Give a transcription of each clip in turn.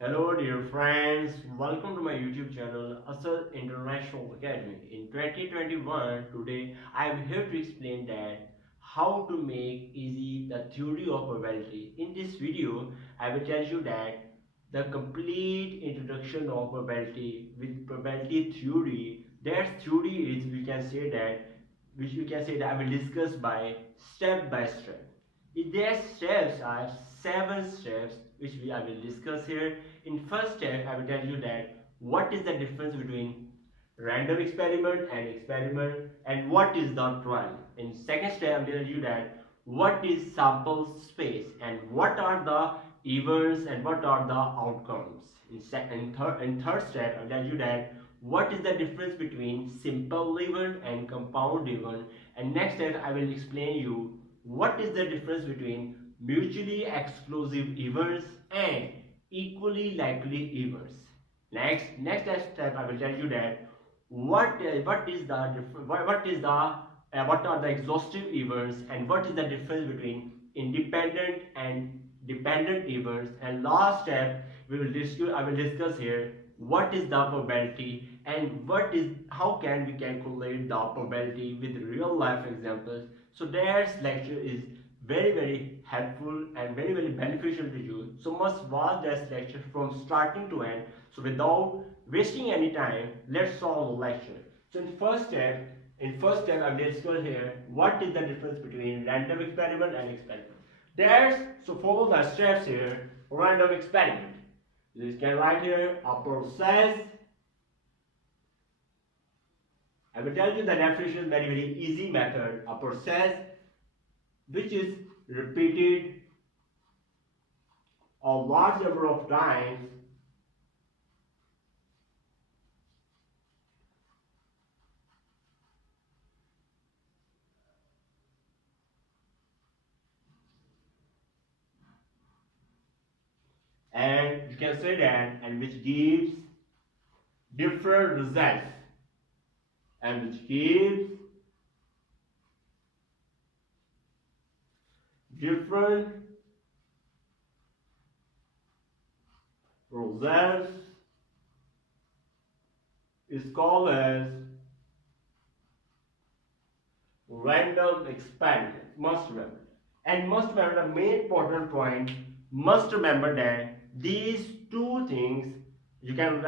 Hello dear friends, welcome to my YouTube channel Asal International Academy. In 2021, today I am here to explain that how to make easy the theory of probability. In this video, I will tell you that the complete introduction of probability with probability theory. That theory is we can say that I will discuss by step. Their steps are 7 steps which I will discuss here. In first step, I will tell you that what is the difference between random experiment and what is the trial. In second step, I will tell you that what is sample space and what are the events and what are the outcomes. In third step, I will tell you that what is the difference between simple event and compound event. And next step, I will explain you what is the difference between mutually exclusive events and equally likely events. Next step, I will tell you that what are the exhaustive events and what is the difference between independent and dependent events. And last step, I will discuss here what is the probability and what is how can we calculate the probability with real life examples. So their lecture is very helpful and very beneficial to you, so must watch this lecture from starting to end. So without wasting any time, let's solve the lecture. So in first step I will discuss here what is the difference between random experiment and experiment. There's so follow the steps here. Random experiment, you can write here a process. I will tell you the definition, very easy method. A process which is repeated a large number of times and you can say that, and which gives different results and which gives different results is called as random experiment. Must remember, and must remember the main important point. Must remember that these two things, you can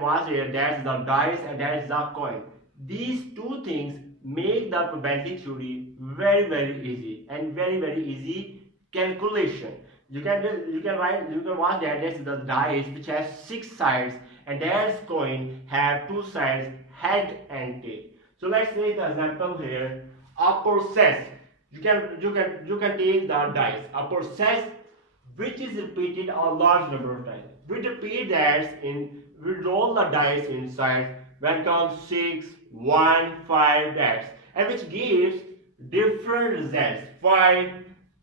watch here, that's the dice and that is the coin. These two things make the probability theory very easy and very easy calculation. You can watch that that's the dice which has 6 sides, and that coin have 2 sides, head and tail. So let's take the example here. A process, you can take the dice, a process which is repeated a large number of times. We roll the dice inside when comes 6, 1, 5 dash, and which gives different results 5,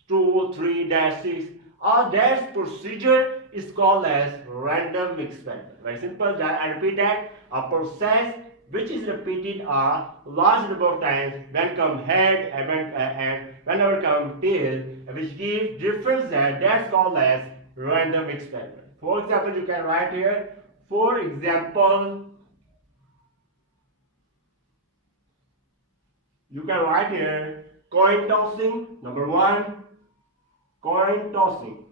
2, 3 dash 6. Or that procedure is called as random experiment. Very simple. I repeat that, a process which is repeated a large number of times when come head and whenever come tail, which gives different results, that's called as random experiment. For example, you can write here, for example, you can write here coin tossing, number 1, coin tossing.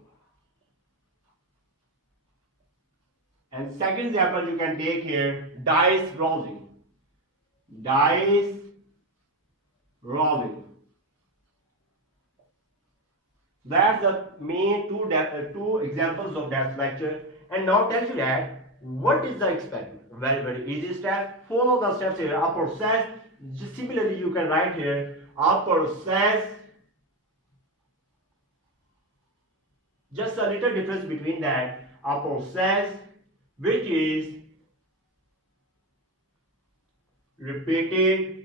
And second example you can take here, dice rolling. Dice rolling. That's the main two examples of that lecture. And now tell you that what is the experiment? Very easy step. Follow the steps here. A process. Similarly, you can write here a process. Just a little difference between that. A process which is repeated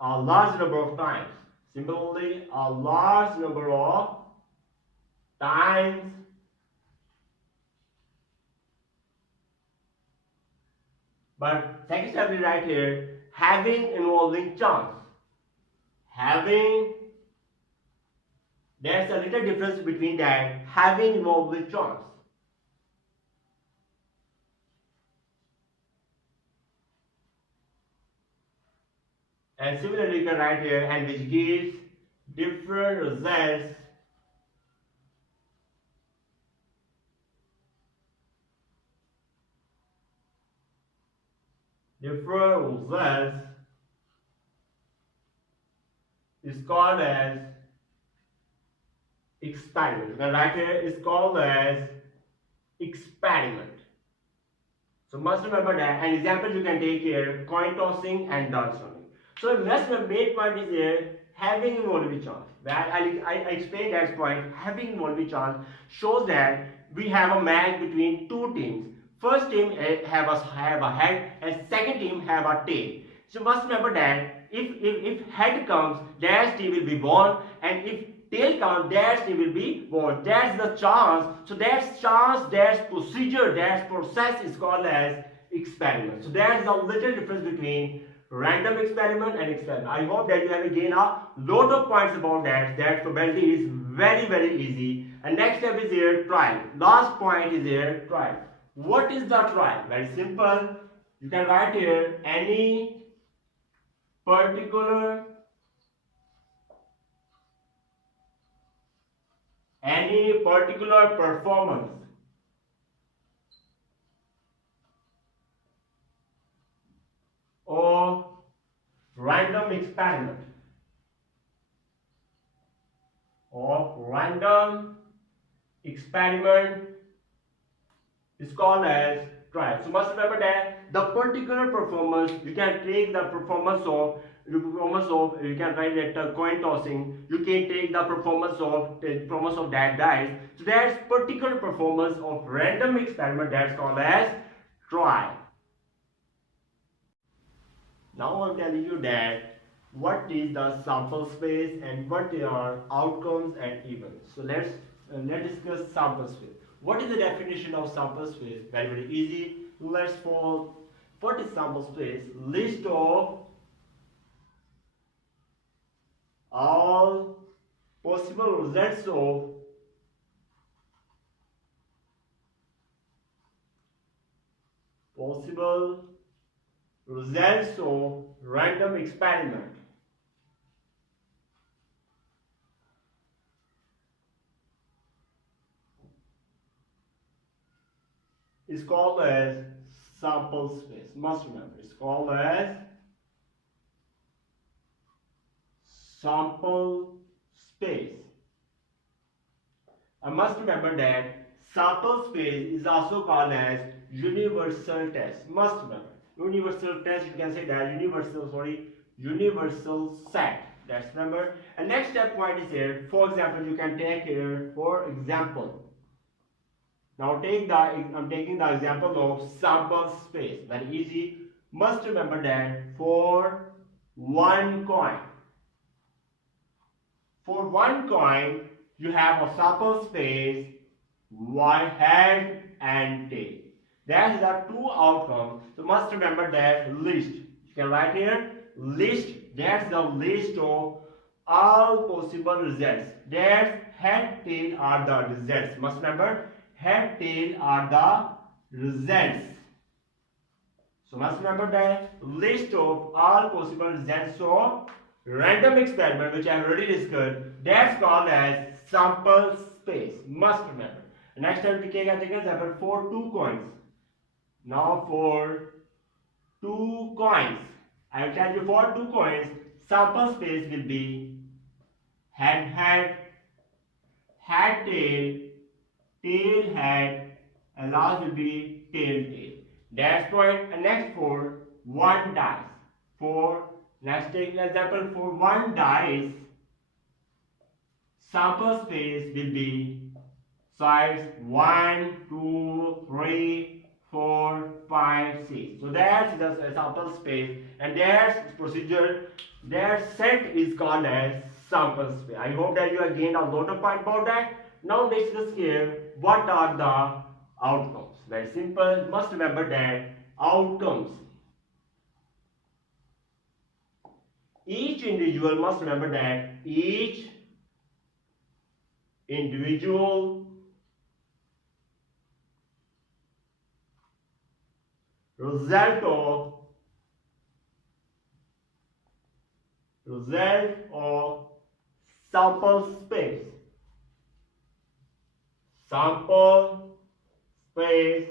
a large number of times. Similarly, a large number of times. But second step is right here, having involving chance. Having There's a little difference between that having involved with chance. And similarly, you can write here and which gives different results. Different results is called as experiment. You can write here is called as experiment. So must remember that. An example you can take here: coin tossing and dance running. So let's main point is here having involved with chance. Where I explained that point. Having involved with chance shows that we have a match between two teams. First team have a head and second team have a tail. So must remember that if head comes, their team will be won, and if tail comes, their team will be won. That's the chance. So that's chance, that's procedure, that's process is called as experiment. So there's a little difference between random experiment and experiment. I hope that you have gained a lot of points about that. That probability is very easy. And next step is here trial. Last point is here trial. What is the trial? Very simple. You can write here any particular performance or random experiment is called as trial. So must remember that the particular performance, you can take the performance of you can write it coin tossing, you can take the performance of that dice. So that's particular performance of random experiment, that's called as trial. Now I'm telling you that what is the sample space and what are outcomes and events. So let's discuss sample space. What is the definition of sample space? Very easy. Let's follow. What is sample space? List of all possible results of random experiment. Is called as sample space. Must remember, it's called as sample space. I must remember that sample space is also called as universal test. Must remember. Universal test, you can say that universal set. That's remember. And next step point is here. For example, you can take here, for example. Now I'm taking the example of sample space. Very easy. Must remember that for one coin, you have a sample space, one head and tail. That's the two outcomes. So must remember that list. You can write here list. That's the list of all possible results. There's head, tail are the results. Must remember head, tail are the results. So must remember that list of all possible results of random experiment, which I have already discussed. That's called as sample space. Must remember. Next time we take an example for two coins. Now for two coins, I will tell you for two coins, sample space will be head, tail, tail, head, and last will be tail, tail. That's point. And next for one dice. Let's take an example for one dice. Sample space will be size 1, 2, 3, 4, 5, 6. So that's the sample space, and their procedure, their set is called as sample space. I hope that you have gained a lot of point about that. Now let's discuss here what are the outcomes. Very simple. Must remember that outcomes. Each individual must remember that each individual result of sample space. Sample space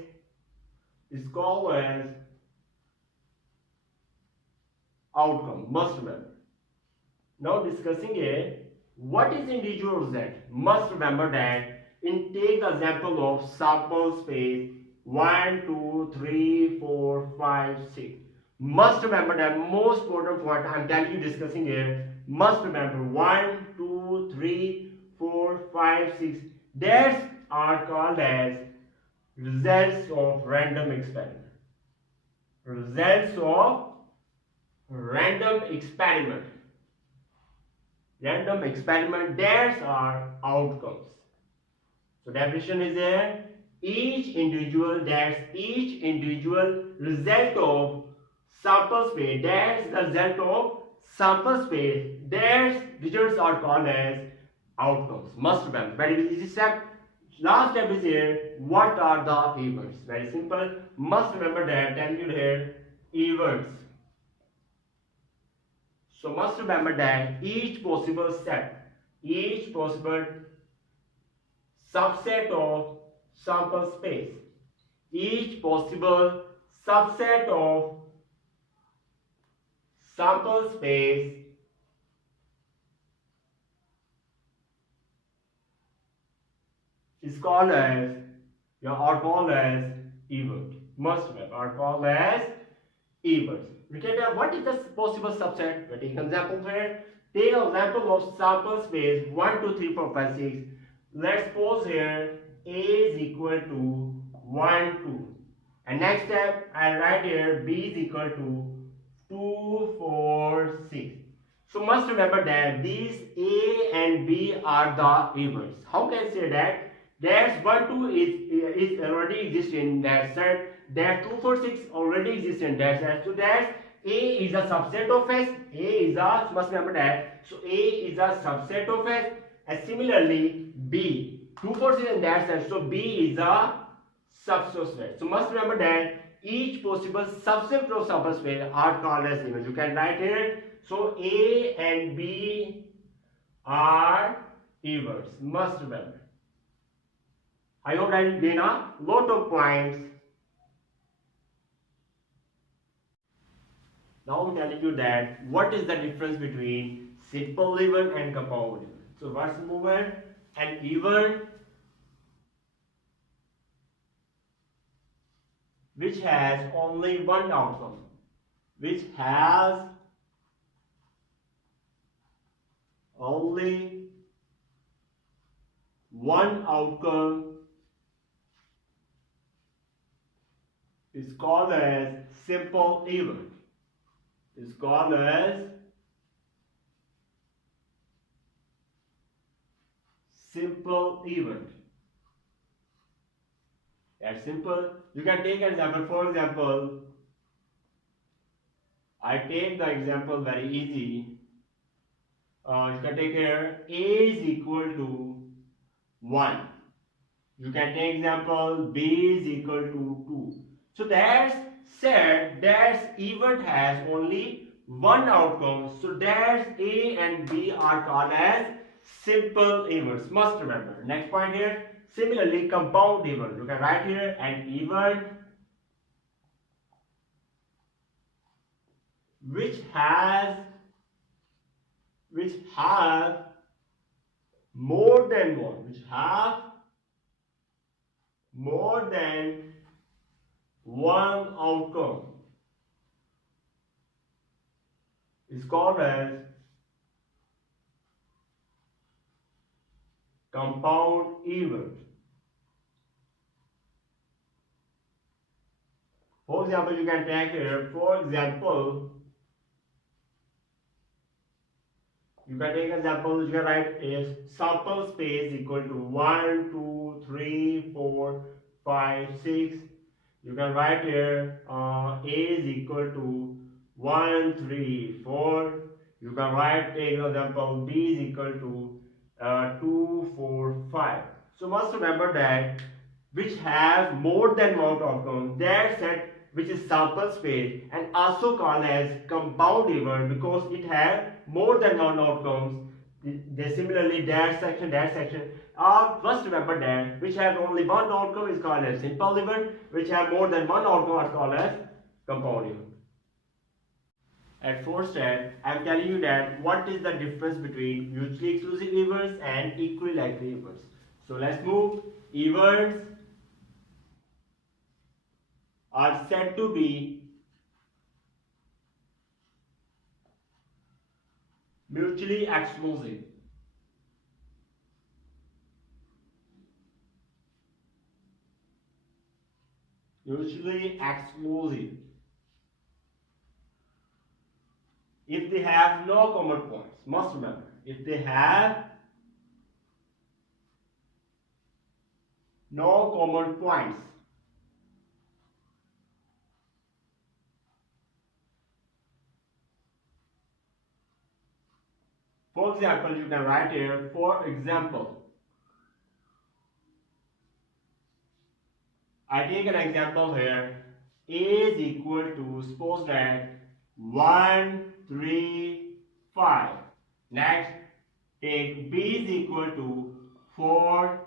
is called as outcome. Must remember. Now discussing it, what is individual result? Must remember that in take the example of sample space 1, 2, 3, 4, 5, 6. Must remember that most important point I am telling you discussing here. Must remember 1, 2, 3, 4, 5, 6. That are called as results of random experiment. Results of random experiment. Random experiment, there are outcomes. So definition is there. Each individual result of sample space. That's the result of sample space. Their results are called as outcomes. Must remember. Very easy step. Last step is here. What are the events? Very simple. Must remember that. Tell you here events. So must remember that each possible step, each possible subset of sample space, each possible subset of sample space is called as event. Must remember are called as events. We can tell what is the possible subset. We take an example here. Take an example of sample space 1, 2, 3, 4, 5, 6. Let's suppose here A is equal to 1, 2. And next step, I'll write here B is equal to 2, 4, 6. So must remember that these A and B are the events. How can I say that? There's 1, 2 is already existing in that set. That 2, 4, 6 already exists in that set. So that A is a subset of S. Must remember that. So A is a subset of S. And similarly, B. 2, 4, 6 in that set. So B is a subset of S. So must remember that each possible subset of sample space are called as events. You can write here. So A and B are events. Must remember. I hope I will gain a lot of points. Now I'm telling you that what is the difference between simple event and compound event. So what's movement? An event which has only one outcome. Which has only one outcome is called as simple event. Is called as simple event. That's simple. You can take an example. For example, I take the example very easy. You can take here A is equal to 1. You can take example B is equal to 2. So that's said that event has only one outcome. So that's A and B are called as simple events. Must remember. Next point here. Similarly, compound event. You can write here an event which have more than one. Which have more than one outcome is called as compound event. For example, you can take here, for example, you can take example, you can write is sample space equal to 1, 2, 3, 4, 5, 6. You can write here A is equal to 1, 3, 4. You can write take example B is equal to 2, 4, 5. So must remember that which have more than one outcome, that set which is sample space and also called as compound event because it have more than one outcomes. They similarly that section. First remember that which have only one outcome is called as simple event, which have more than one outcome are called as compound event. At fourth step, I am telling you that what is the difference between mutually exclusive events and equally likely events. So let's move. Events are said to be mutually exclusive. Mutually exclusive. If they have no common points, must remember, if they have no common points, for example, you can write here, for example, I take an example here, A is equal to, suppose that 1, 3, 5. Next, take B is equal to 4,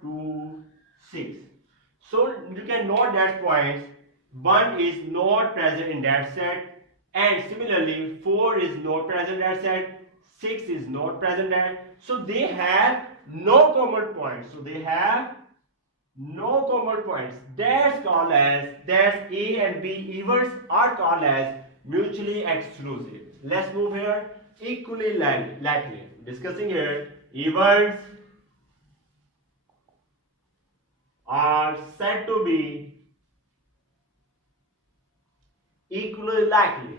2, 6. So you can note that points 1 is not present in that set, and similarly 4 is not present in that set, 6 is not present there. So they have no common points. So they have no common points. That's called as, that's A and B events are called as mutually exclusive. Let's move here. Equally likely. Discussing here, events are said to be equally likely.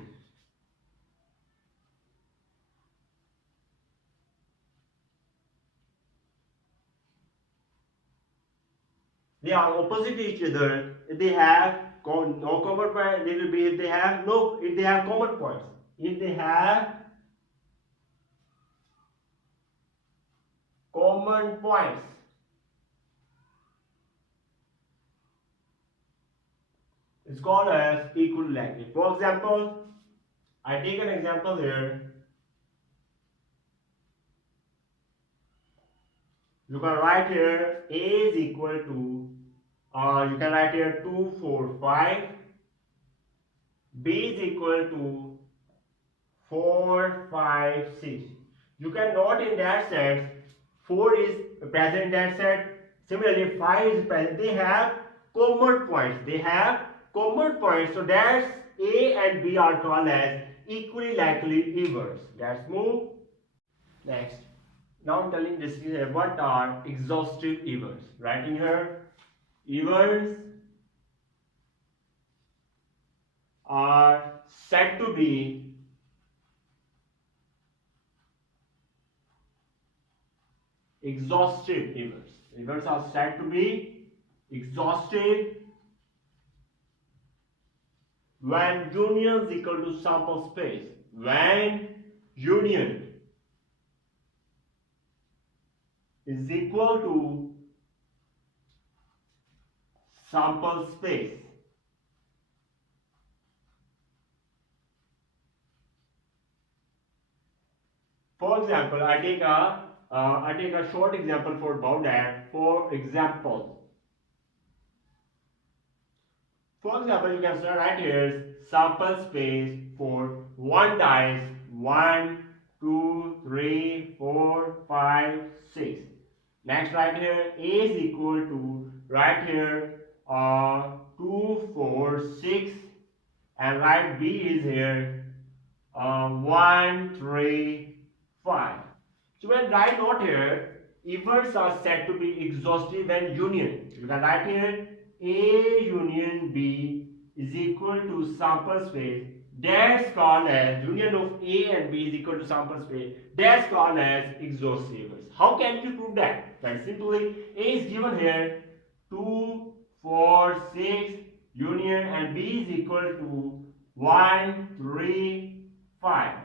They are opposite to each other. If they have no common point, they will be if they have common points. If they have common points, it's called as equally likely. For example, I take an example here. You can write here A is equal to, you can write here 2, 4, 5. B is equal to 4, 5, 6. You can note in that set 4 is present in that set. Similarly 5 is present. They have common points. So that's A and B are called as equally likely events. Let's move. Next. Now I'm telling this here what are exhaustive events. Writing here, events are said to be exhaustive events. Events are said to be exhaustive when union is equal to sample space. When union is equal to sample space. For example, I take a short example for about that. For example, you can start right here sample space for one dice 1, 2, 3, 4, 5, 6. Next, right here A is equal to right here 2, 4, 6, and right B is here 1, 3, 5. So when write note here, events are said to be exhaustive when union. You can write here A union B is equal to sample space. That's called as union of A and B is equal to sample space. That's called as exhaustive events. How can you prove that? Very simply, A is given here 2, 4, 6 union and B is equal to 1, 3, 5.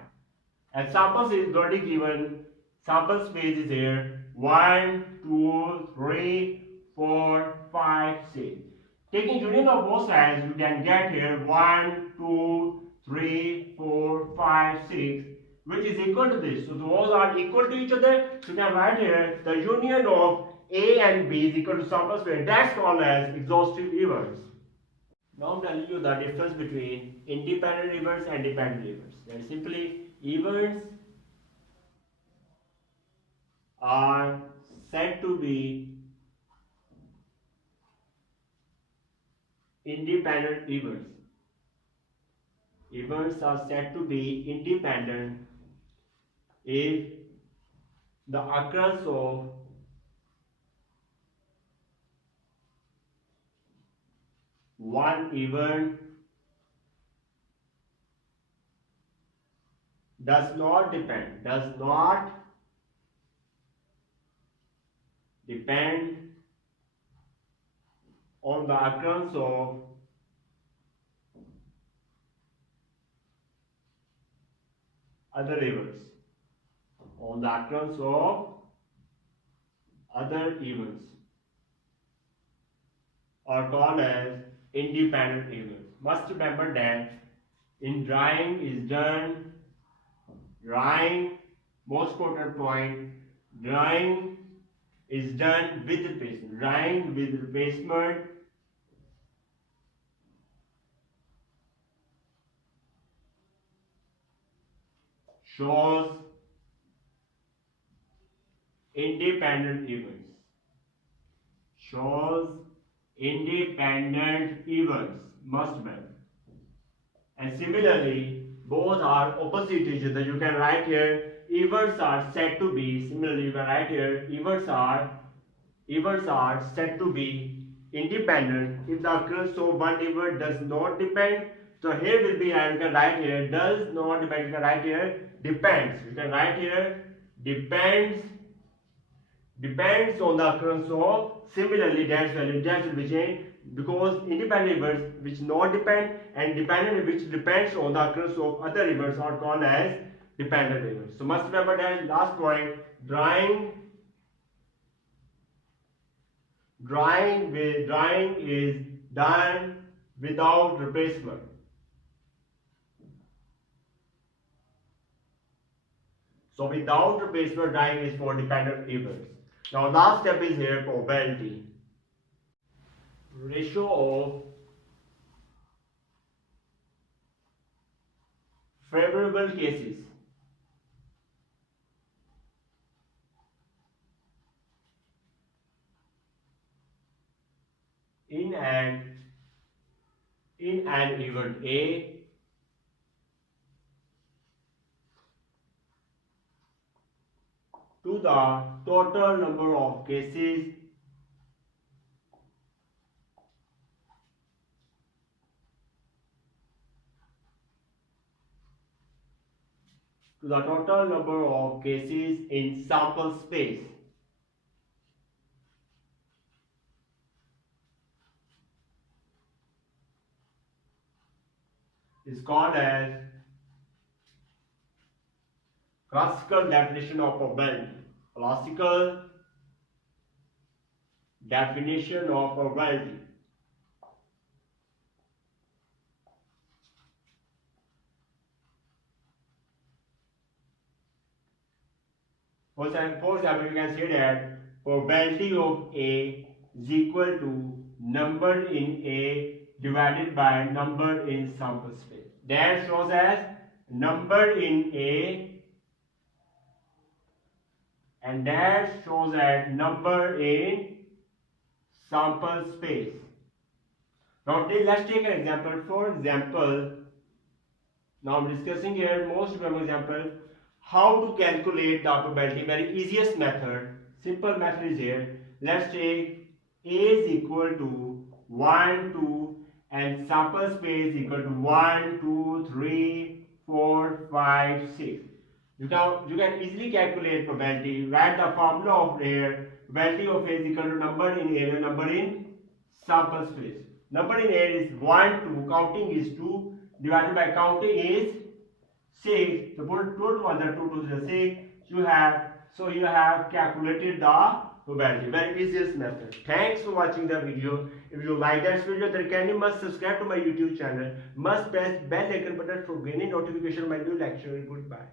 And samples is already given sample space is here 1, 2, 3, 4, 5, 6. Taking union of both sides, you can get here 1, 2, 3, 4, 5, 6, which is equal to this. So those are equal to each other. So you can write here the union of A and B is equal to sample space. That's called as exhaustive events. Now I'm telling you the difference between independent events and dependent events. That is simply events are said to be independent events. Events are said to be independent if the occurrence of one event does not depend on the occurrence of other events, are called as independent events. Must remember that in drawing, most important point, drawing is done with replacement. Drawing with replacement shows independent events. Must remember. And similarly, both are opposite each other. You can write here events are said to be. Similarly, you can write here events are said to be independent if the occurrence of one event does not depend. So here will be, you can write here does not depend. You can write here depends. You can write here depends on the occurrence of. Similarly, that will be changed, because independent events which not depend and dependent which depends on the occurrence of other events are called as dependent events. So must remember that last point, drawing is done without replacement. So without replacement, drawing is for dependent events. Now last step is here probability. Ratio of favorable cases in an event A to the total number of cases in sample space. Is called as classical definition of probability. Classical definition of probability. For example, you can say that probability of A is equal to number in A divided by number in sample space. That shows as number in A and that shows as number in sample space. Now let's take an example. For example, now I'm discussing here most important example, how to calculate the probability. Very easiest method, simple method is here. Let's take A is equal to 1, 2 and sample space equal to 1, 2, 3, 4, 5, 6. You can easily calculate probability. Write the formula of here. Probability of A is equal to number in area, number in sample space. Number in area is 1, 2, counting is 2, divided by counting is 6. So put 2 to 1, 2 to the 6. You have So you have calculated the probability. Very easiest method. Thanks for watching the video. If you like this video, then can you must subscribe to my YouTube channel. Must press bell icon button for getting notification of my new lecture. Goodbye.